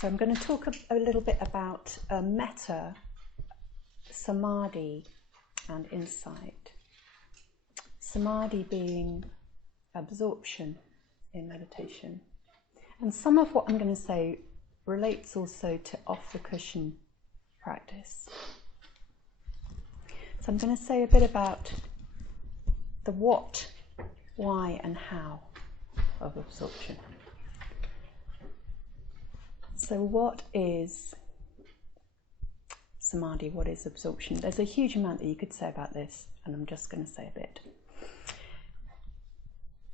So I'm going to talk a little bit about metta, samadhi and insight. Samadhi being absorption in meditation. And some of what I'm going to say relates also to off-the-cushion practice. So I'm going to say a bit about the what, why and how of absorption. So what is samadhi? What is absorption? There's a huge amount that you could say about this, and I'm just going to say a bit.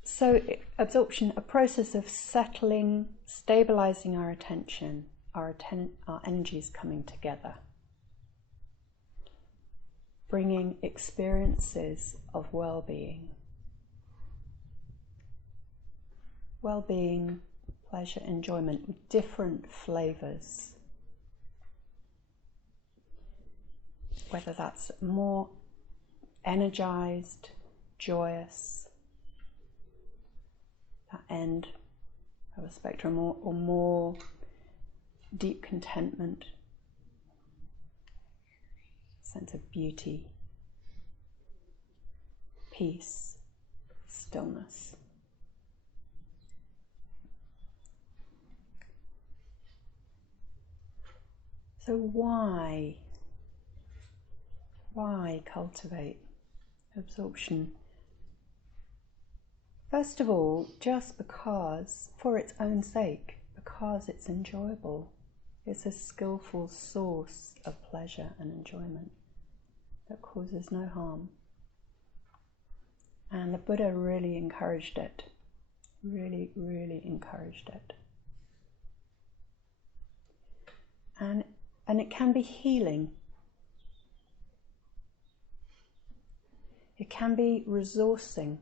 So absorption, a process of settling, stabilizing our attention, our energies coming together, bringing experiences of well-being, pleasure, enjoyment with different flavors, whether that's more energized, joyous, that end of a spectrum, or more deep contentment, sense of beauty, peace, stillness. So why cultivate absorption? First of all, just because, for its own sake, because it's enjoyable. It's a skillful source of pleasure and enjoyment that causes no harm. And the Buddha really encouraged it. Really, really encouraged it. And it can be healing. It can be resourcing.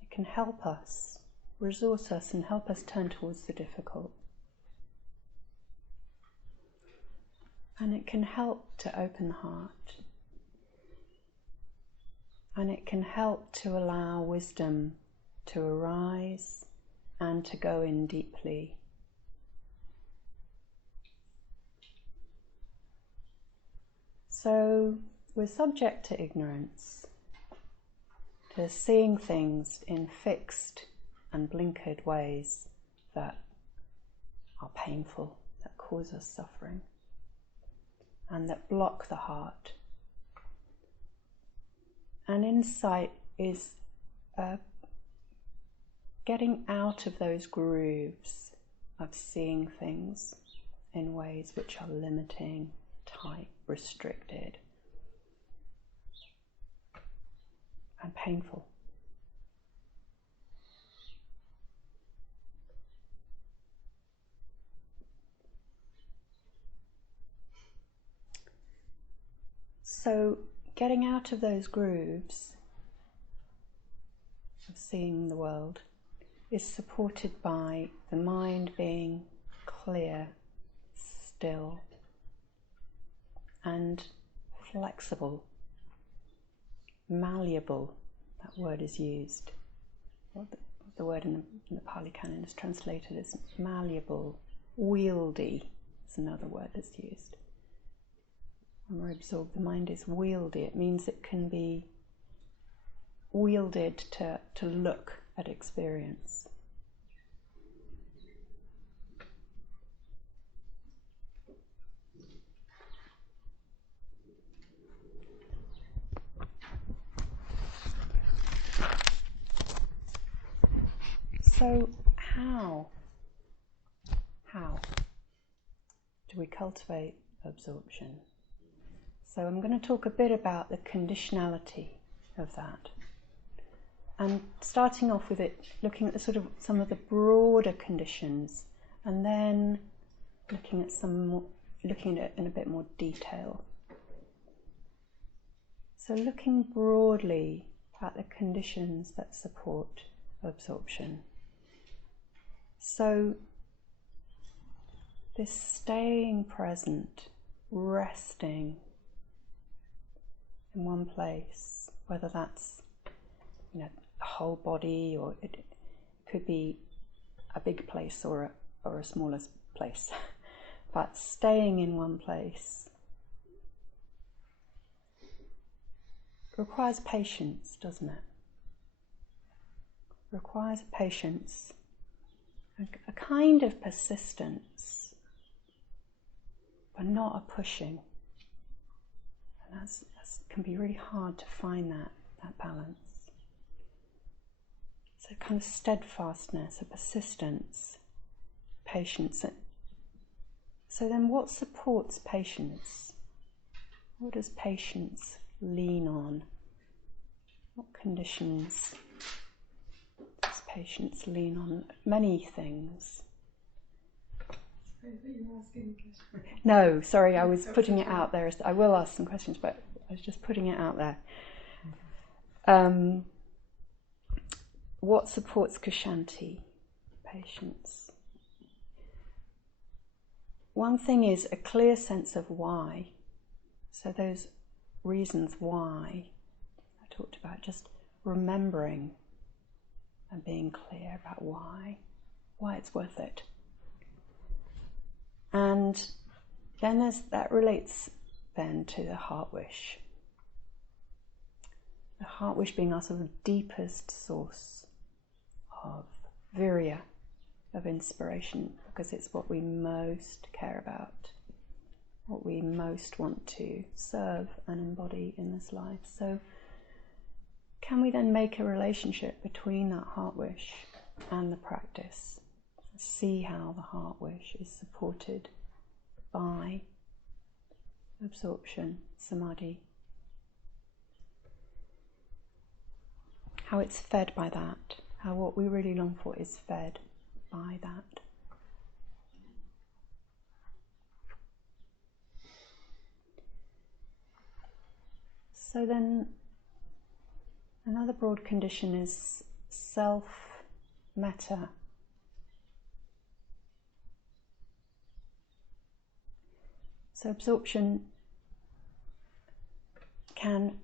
It can help us, resource us and help us turn towards the difficult. And it can help to open the heart. And it can help to allow wisdom to arise and to go in deeply. So we're subject to ignorance, to seeing things in fixed and blinkered ways that are painful, that cause us suffering, and that block the heart. And insight is getting out of those grooves of seeing things in ways which are limiting, tight, restricted, and painful. So getting out of those grooves of seeing the world is supported by the mind being clear, still, and flexible, malleable. That word is used. The word in the Pali Canon is translated as malleable, wieldy is another word that's used. When we're absorbed, the mind is wieldy. It means it can be wielded to look at experience. So how do we cultivate absorption? So I'm going to talk a bit about the conditionality of that. And starting off with it, looking at some of the broader conditions, and then looking at it in a bit more detail. So looking broadly at the conditions that support absorption. So this staying present, resting in one place, whether that's the whole body, or it could be a big place or a smaller place. But staying in one place requires patience, doesn't it? Requires patience, a kind of persistence, but not a pushing. And that can be really hard to find that balance. So kind of steadfastness, a persistence, patience. So then what supports patience? What does patience lean on? What conditions does patience lean on? Many things. No, sorry, I was putting it out there. I will ask some questions, but I was just putting it out there. What supports Kshanti? Patience. One thing is a clear sense of why. So those reasons why I talked about, just remembering and being clear about why it's worth it. And then that relates then to the heart wish. The heart wish being our sort of deepest source of virya, of inspiration, because it's what we most care about, what we most want to serve and embody in this life. So can we then make a relationship between that heart wish and the practice? See how the heart wish is supported by absorption, samadhi. How it's fed by that. How what we really long for is fed by that. So then another broad condition is self-metta. So absorption can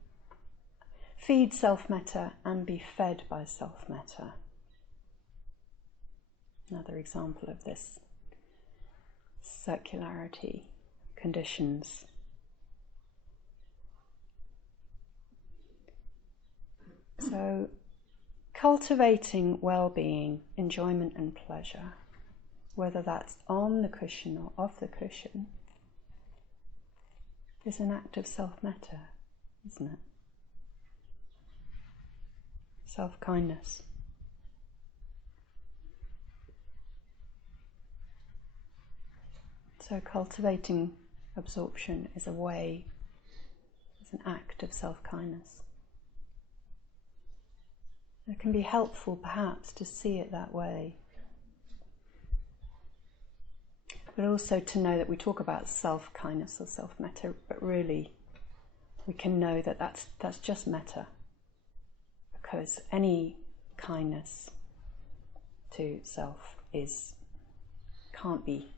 feed self-metta and be fed by self-metta. Another example of this circularity conditions. So cultivating well-being, enjoyment and pleasure, whether that's on the cushion or off the cushion, is an act of self-metta, isn't it? Self-kindness. So cultivating absorption is an act of self-kindness. It can be helpful perhaps to see it that way, but also to know that we talk about self-kindness or self-metta, but really we can know that that's just metta, because any kindness to self can't be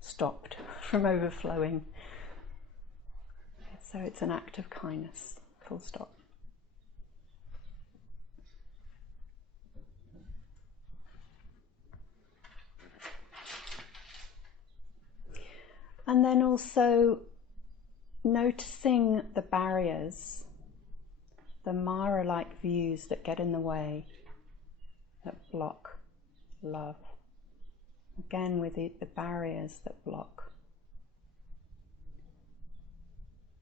stopped from overflowing. So it's an act of kindness, full stop. And then also noticing the barriers, the Mara-like views that get in the way, that block love. Again, with the barriers that block.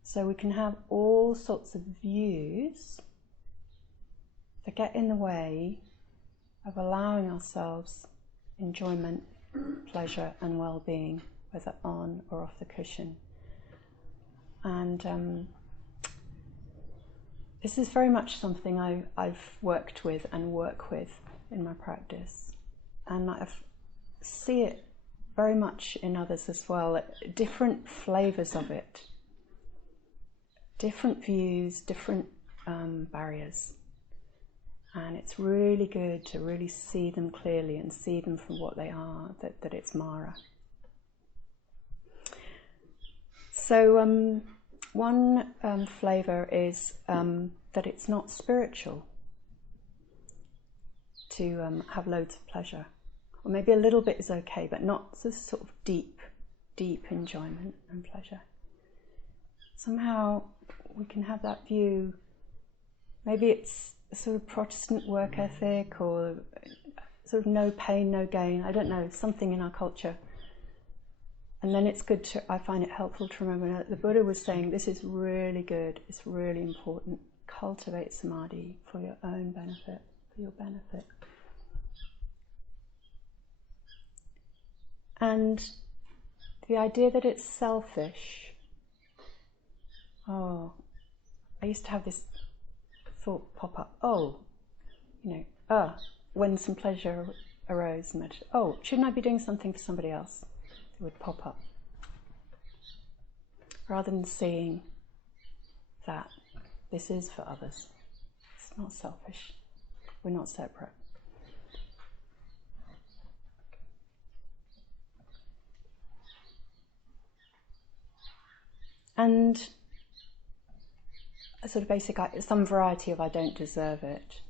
So we can have all sorts of views that get in the way of allowing ourselves enjoyment, pleasure and well-being, whether on or off the cushion. And this is very much something I've worked with and work with in my practice. And I see it very much in others as well, different flavours of it. Different views, different barriers. And it's really good to really see them clearly and see them for what they are, that it's Mara. So one flavour is that it's not spiritual. to have loads of pleasure. Or maybe a little bit is okay, but not this sort of deep enjoyment and pleasure. Somehow we can have that view. Maybe it's a sort of Protestant work ethic, or sort of no pain, no gain. I don't know, something in our culture. And then it's good I find it helpful to remember that the Buddha was saying this is really good, it's really important. Cultivate samadhi for your own benefit, for your benefit. And the idea that it's selfish. Oh, I used to have this thought pop up. When some pleasure arose, and shouldn't I be doing something for somebody else? It would pop up. Rather than seeing that this is for others. It's not selfish. We're not separate. And a sort of basic, some variety of I don't deserve it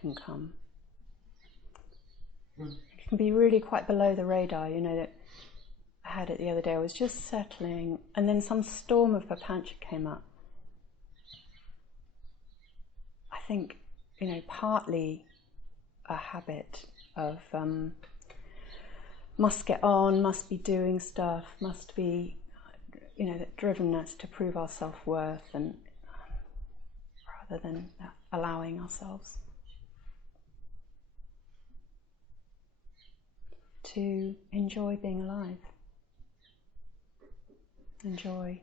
can come. It can be really quite below the radar, that I had it the other day. I was just settling, and then some storm of papancha came up. I think, partly a habit of must get on, must be doing stuff, must be, that drivenness to prove our self-worth, and rather than allowing ourselves to enjoy being alive. Enjoy.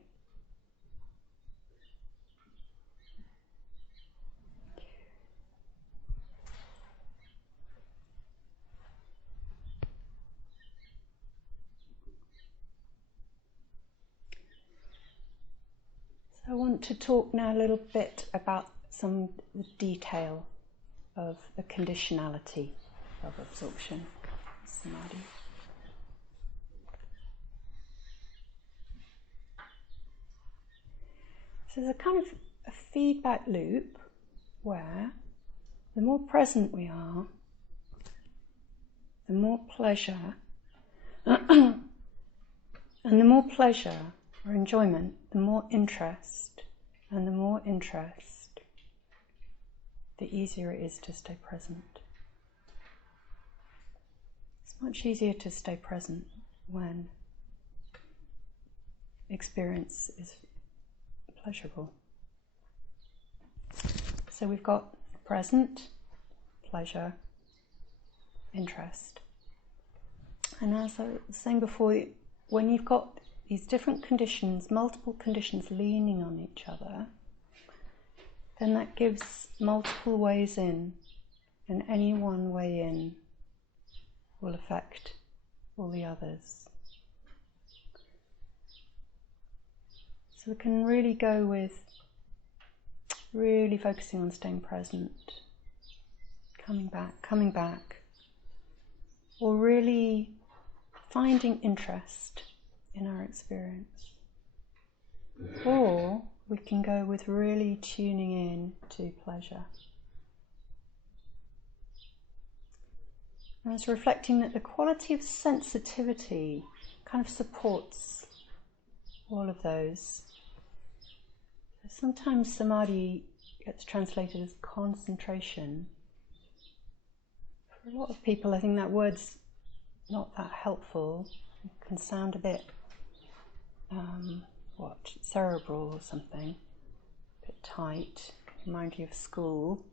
So I want to talk now a little bit about some detail of the conditionality of absorption, samadhi. So there's a kind of a feedback loop where the more present we are, the more pleasure, and the more pleasure or enjoyment, the more interest, and the more interest, the easier it is to stay present. It's much easier to stay present when experience is pleasurable. So we've got present, pleasure, interest. And as I was saying before, when you've got these different conditions, multiple conditions leaning on each other, then that gives multiple ways in, and any one way in will affect all the others. So we can really go with really focusing on staying present, coming back, or really finding interest in our experience. Or we can go with really tuning in to pleasure. And I was reflecting that the quality of sensitivity kind of supports all of those. Sometimes samadhi gets translated as concentration. For a lot of people, I think that word's not that helpful. It can sound a bit, cerebral or something, a bit tight, can remind you of school,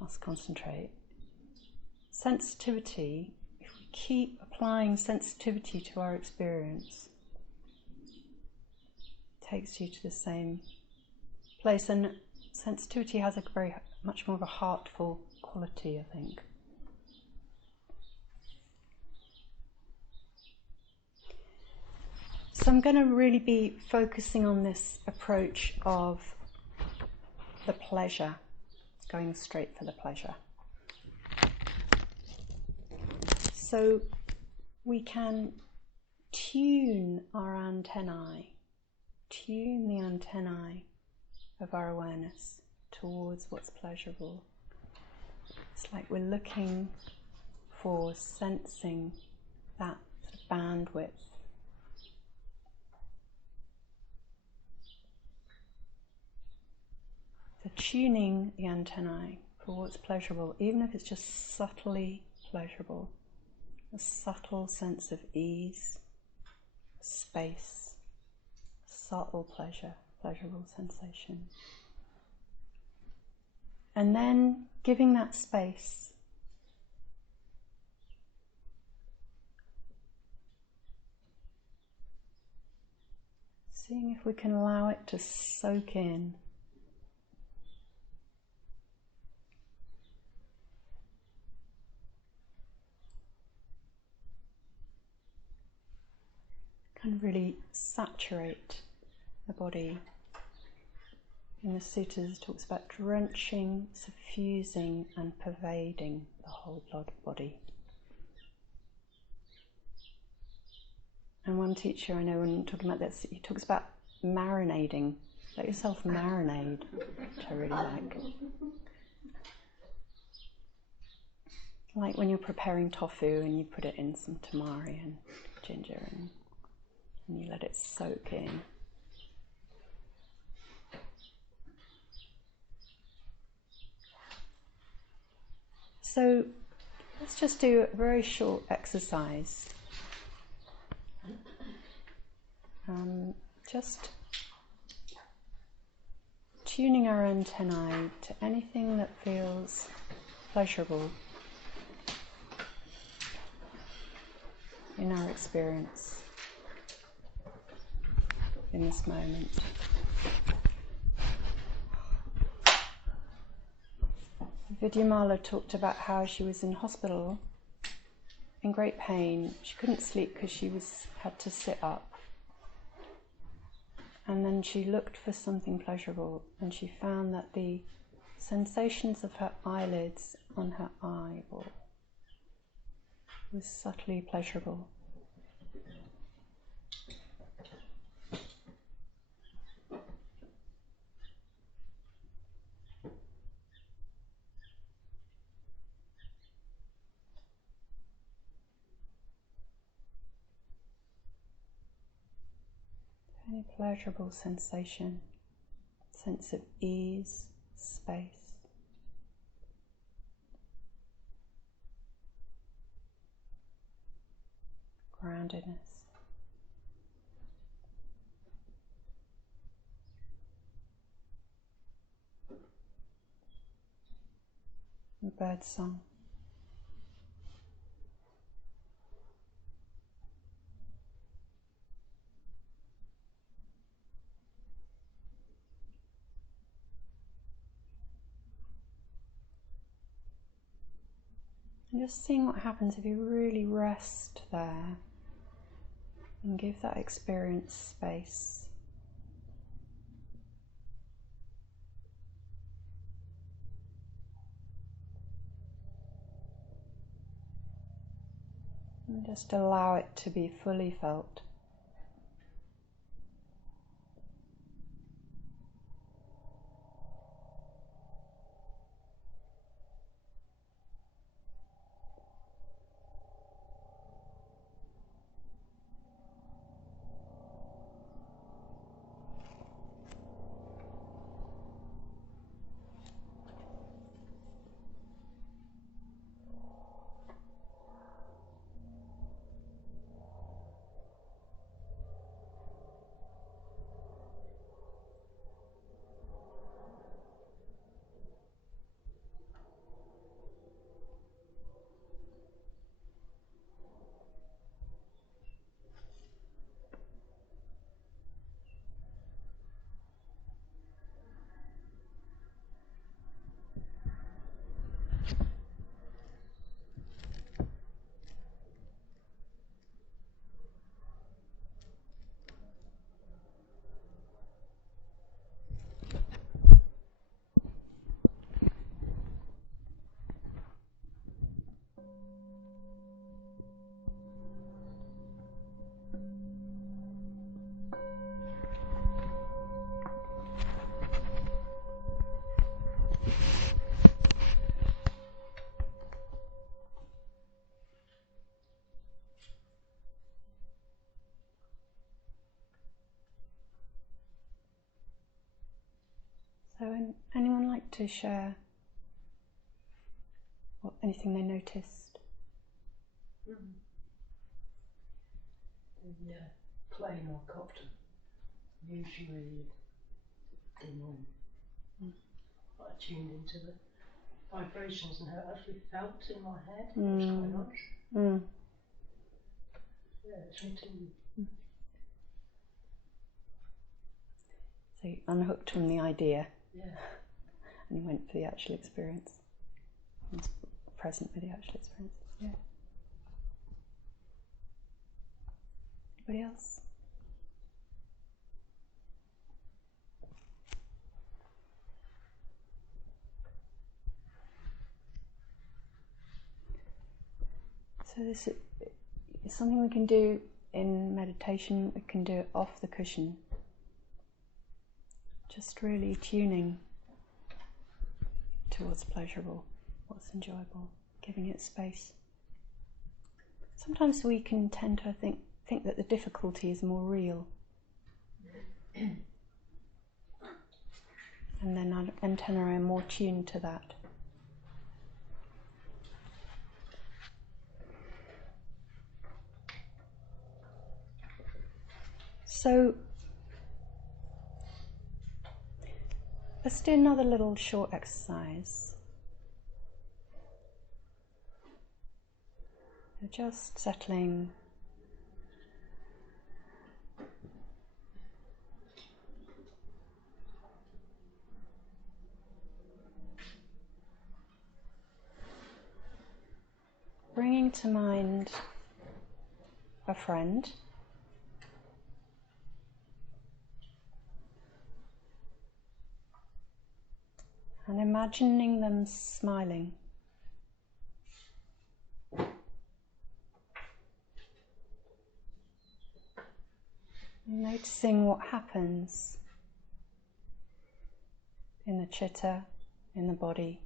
must concentrate. Sensitivity, if we keep applying sensitivity to our experience, takes you to the same place, and sensitivity has a very much more of a heartful quality, I think. So I'm going to really be focusing on this approach of the pleasure, going straight for the pleasure. So we can tune our antennae, tune the antennae of our awareness towards what's pleasurable. It's like we're looking for, sensing that sort of bandwidth. So tuning the antennae for what's pleasurable, even if it's just subtly pleasurable, a subtle sense of ease, space, subtle pleasure, pleasurable sensation. And then giving that space. Seeing if we can allow it to soak in. Can really saturate the body. In the sutras, it talks about drenching, suffusing, and pervading the whole body. And one teacher I know, when talking about this, he talks about marinading. Let yourself marinade, which I really like. Like when you're preparing tofu and you put it in some tamari and ginger and you let it soak in. So let's just do a very short exercise. Just tuning our antennae to anything that feels pleasurable in our experience in this moment. Vidyamala talked about how she was in hospital in great pain. She couldn't sleep because she had to sit up. And then she looked for something pleasurable, and she found that the sensations of her eyelids on her eyeball was subtly pleasurable. Any pleasurable sensation, sense of ease, space. Groundedness. And bird song. And just seeing what happens if you really rest there and give that experience space. And just allow it to be fully felt. So, anyone like to share anything they noticed? The plane or copter, usually I tuned into the vibrations and how it actually felt in my head, which is quite nice. Yeah, it's routine. So you unhooked from the idea, yeah, and went for the actual experience. And was present with the actual experience. Yeah. Anybody else? So this is something we can do in meditation. We can do it off the cushion. Just really tuning to what's pleasurable, what's enjoyable, giving it space. Sometimes we can tend to think that the difficulty is more real. And then our antennae are more tuned to that. So let's do another little short exercise. Just settling. Bringing to mind a friend. And imagining them smiling. Noticing what happens in the chitta, in the body.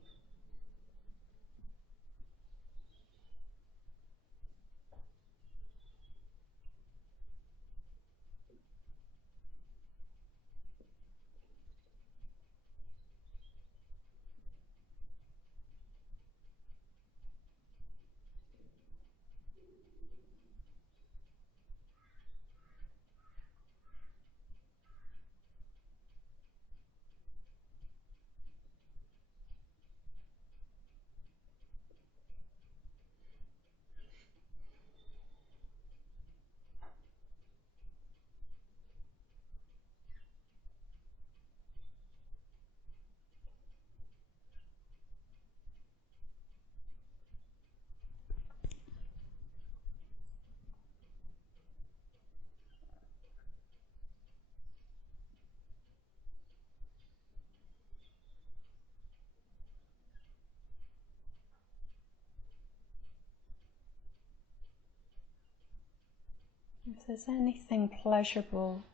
If there's anything pleasurable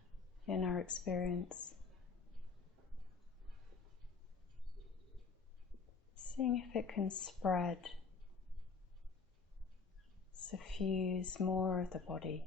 in our experience, seeing if it can spread, suffuse more of the body.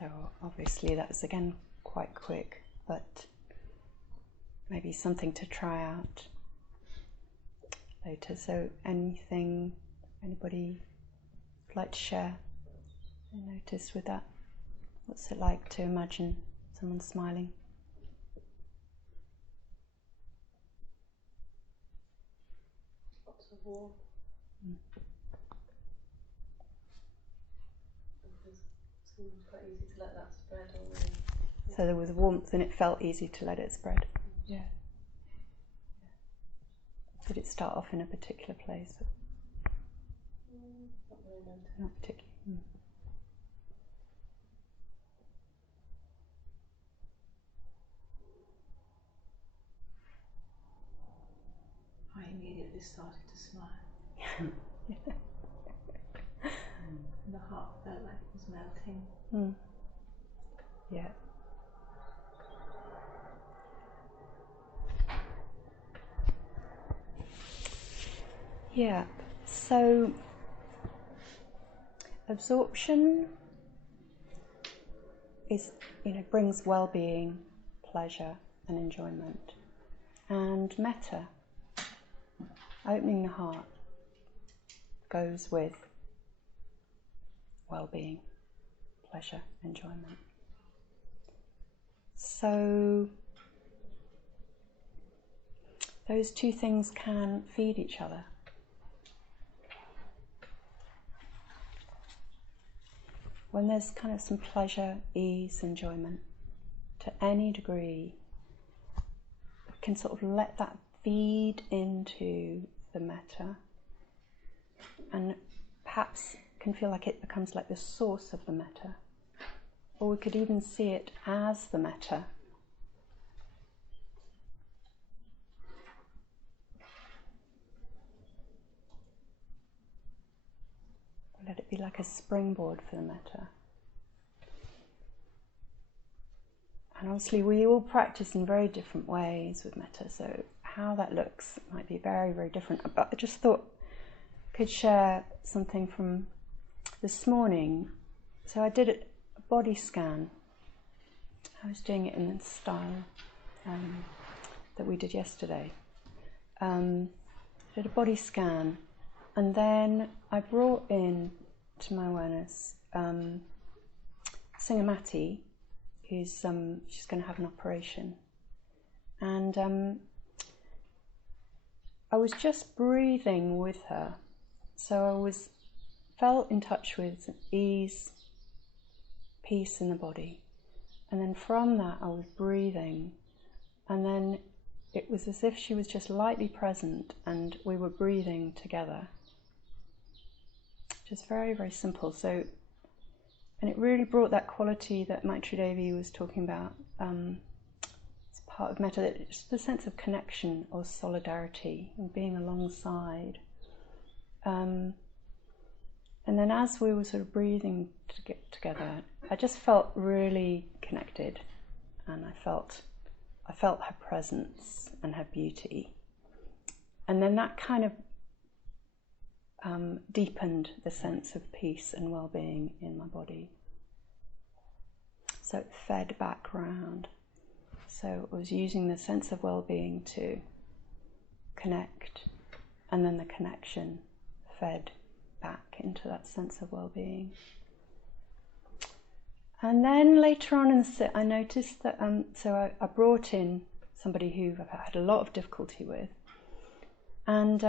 So obviously that's again quite quick, but maybe something to try out. later. So anything, anybody would like to share and notice with that? What's it like to imagine someone smiling? Lots of warmth. It seems quite easy to let that spread already. So there was warmth and it felt easy to let it spread. Yeah. Did it start off in a particular place? Not really noticed. Not particularly. I immediately started to smile. And the heart felt like it was melting. Yeah. Yeah. So absorption is, brings well-being, pleasure, and enjoyment. And metta, opening the heart, goes with well-being, pleasure, enjoyment. So those two things can feed each other. When there's kind of some pleasure, ease, enjoyment, to any degree, we can sort of let that feed into the metta, and perhaps can feel like it becomes like the source of the metta, or we could even see it as the metta. Let it be like a springboard for the metta. And obviously we all practice in very different ways with metta, so how that looks might be very, very different. But I just thought I could share something from this morning. So I did a body scan. I was doing it in the style that we did yesterday. I did a body scan, and then I brought in to my awareness Singamati, who's she's going to have an operation, and I was just breathing with her, so I felt in touch with ease, peace in the body, and then from that I was breathing, and then it was as if she was just lightly present and we were breathing together. Just very, very simple. So, and it really brought that quality that Maitri Devi was talking about. It's part of metta, just the sense of connection or solidarity and being alongside. And then as we were sort of breathing together, I just felt really connected, and I felt her presence and her beauty. And then that kind of deepened the sense of peace and well-being in my body. So it fed back round. So I was using the sense of well-being to connect, and then the connection fed back into that sense of well-being. And then later on in the sit, I noticed that, I brought in somebody who I've had a lot of difficulty with. And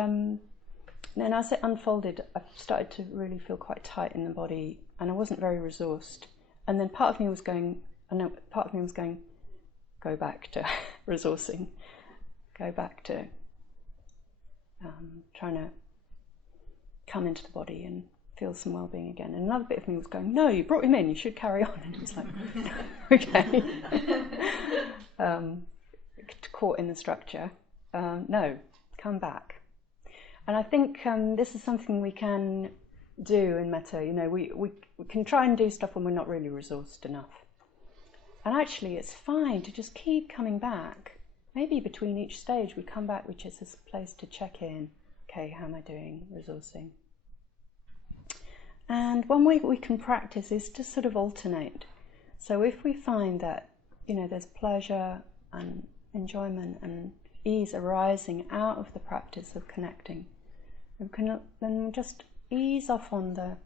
then as it unfolded, I started to really feel quite tight in the body, and I wasn't very resourced. And then part of me was going, go back to resourcing, go back to trying to come into the body and feel some well-being again. And another bit of me was going, no, you brought him in, you should carry on. And it was like, okay. Caught in the structure. No, come back. And I think this is something we can do in metta. We can try and do stuff when we're not really resourced enough. And actually it's fine to just keep coming back. Maybe between each stage we come back, which is this place to check in. Okay, how am I doing resourcing? And one way we can practice is to sort of alternate. So if we find that, there's pleasure and enjoyment and ease arising out of the practice of connecting, we can then just ease off on the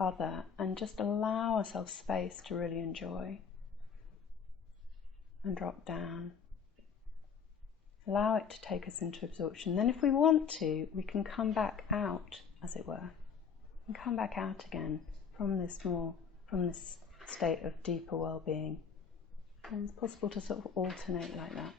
other and just allow ourselves space to really enjoy and drop down. Allow it to take us into absorption. Then if we want to, we can come back out, as it were, and come back out again from this state of deeper well-being. And it's possible to sort of alternate like that.